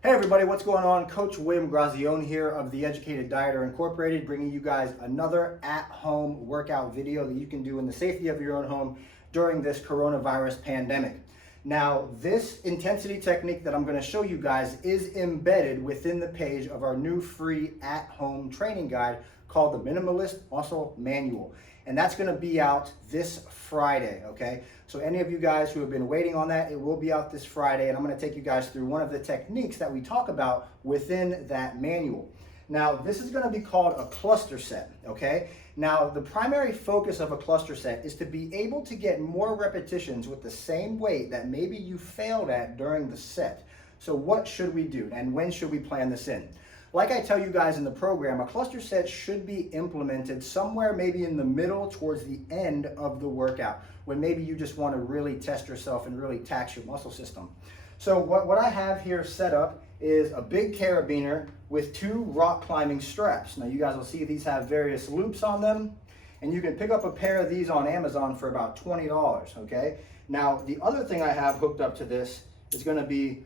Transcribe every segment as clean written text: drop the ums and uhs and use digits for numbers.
Hey everybody, what's going on? Coach William Grazione here of The Educated Dieter Incorporated, bringing you guys another at-home workout video that you can do in the safety of your own home during this coronavirus pandemic. Now, this intensity technique that I'm going to show you guys is embedded within the page of our new free at-home training guide called the Minimalist Muscle Manual. And that's going to be out this Friday, okay? So any of you guys who have been waiting on that, it will be out this Friday, and I'm going to take you guys through one of the techniques that we talk about within that manual. Now, this is going to be called a cluster set, okay? Now, the primary focus of a cluster set is to be able to get more repetitions with the same weight that maybe you failed at during the set. So what should we do, and when should we plan this in? Like I tell you guys in the program, a cluster set should be implemented somewhere maybe in the middle towards the end of the workout, when maybe you just want to really test yourself and really tax your muscle system. So what I have here set up is a big carabiner with two rock climbing straps. Now you guys will see these have various loops on them, and you can pick up a pair of these on Amazon for about $20, okay? Now the other thing I have hooked up to this is going to be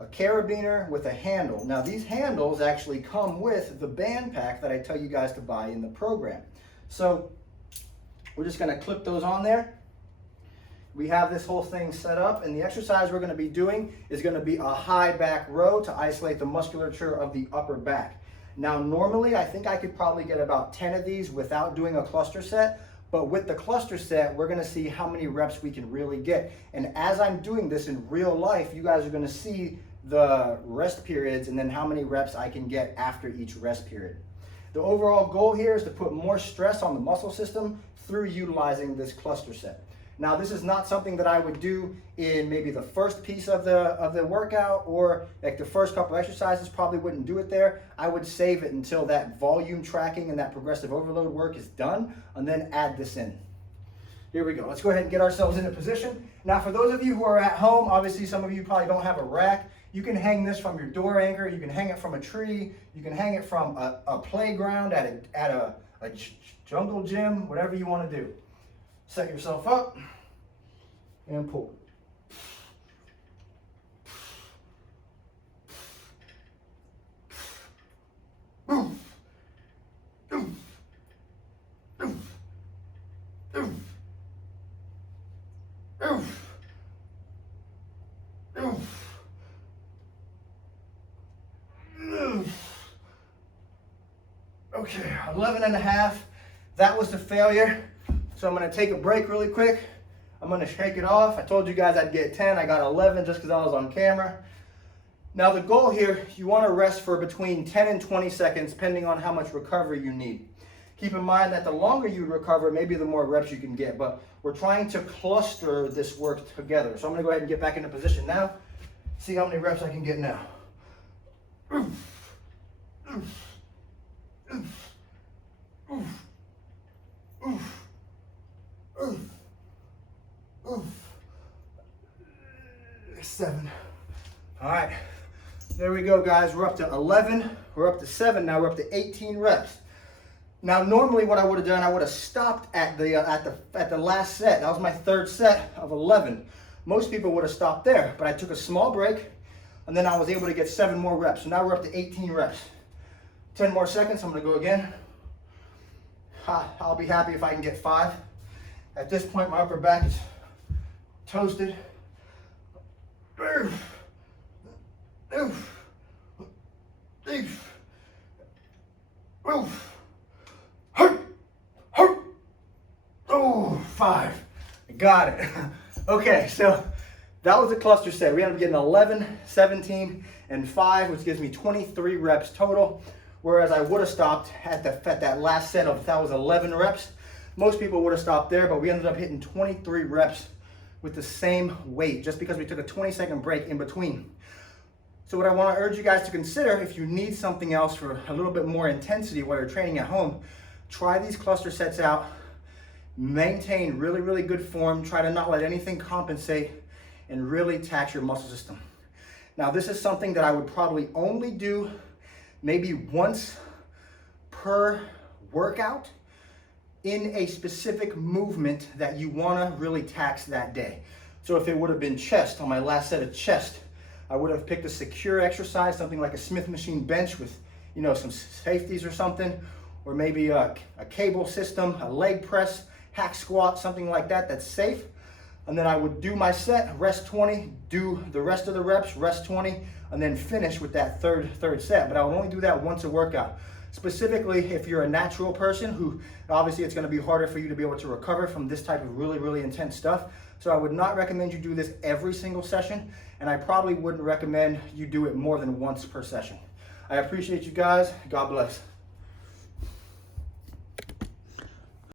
a carabiner with a handle. Now these handles actually come with the band pack that I tell you guys to buy in the program. So we're just going to clip those on there. We have this whole thing set up, and the exercise we're going to be doing is going to be a high back row to isolate the musculature of the upper back. Now normally I think I could probably get about 10 of these without doing a cluster set, but with the cluster set we're going to see how many reps we can really get. And as I'm doing this in real life, you guys are going to see the rest periods and then how many reps I can get after each rest period. The overall goal here is to put more stress on the muscle system through utilizing this cluster set. Now this is not something that I would do in maybe the first piece of the workout, or like the first couple exercises, probably wouldn't do it there. I would save it until that volume tracking and that progressive overload work is done, and then add this in. Here we go. Let's go ahead and get ourselves into position. Now for those of you who are at home, obviously some of you probably don't have a rack. You can hang this from your door anchor, you can hang it from a tree, you can hang it from a playground at a jungle gym, whatever you want to do. Set yourself up and pull. Okay, 11 and a half. That was the failure. So I'm going to take a break really quick. I'm going to shake it off. I told you guys I'd get 10. I got 11 just because I was on camera. Now the goal here, you want to rest for between 10 and 20 seconds, depending on how much recovery you need. Keep in mind that the longer you recover, maybe the more reps you can get, but we're trying to cluster this work together. So I'm going to go ahead and get back into position now. See how many reps I can get now. Oof. Oof. Oof. Oof. Oof. Oof. Oof. 7. All right, there we go, guys. We're up to 11. We're up to 7. Now we're up to 18 reps. Now normally what I would have done, I would have stopped at the last set. That was my third set of 11. Most people would have stopped there, but I took a small break, and then I was able to get 7 more reps. So now we're up to 18 reps. 10 more seconds. I'm going to go again. I'll be happy if I can get 5. At this point, my upper back is toasted. Oof. Oof. Oof. Oof. Oh, 5. I got it. Okay, so that was a cluster set. We ended up getting 11, 17, and 5, which gives me 23 reps total. Whereas I would have stopped at that last set of, that was 11 reps. Most people would have stopped there, but we ended up hitting 23 reps with the same weight, just because we took a 20-second break in between. So what I want to urge you guys to consider, if you need something else for a little bit more intensity while you're training at home, try these cluster sets out. Maintain really, really good form. Try to not let anything compensate, and really tax your muscle system. Now this is something that I would probably only do maybe once per workout in a specific movement that you want to really tax that day. So if it would have been chest on my last set of chest, I would have picked a secure exercise, something like a Smith machine bench with, you know, some safeties or something, or maybe a cable system, a leg press, hack squat, something like that that's safe. And then I would do my set, rest 20, do the rest of the reps, rest 20, and then finish with that third set. But I would only do that once a workout. Specifically, if you're a natural person who obviously it's going to be harder for you to be able to recover from this type of really intense stuff. So I would not recommend you do this every single session, and I probably wouldn't recommend you do it more than once per session. I appreciate you guys. God bless.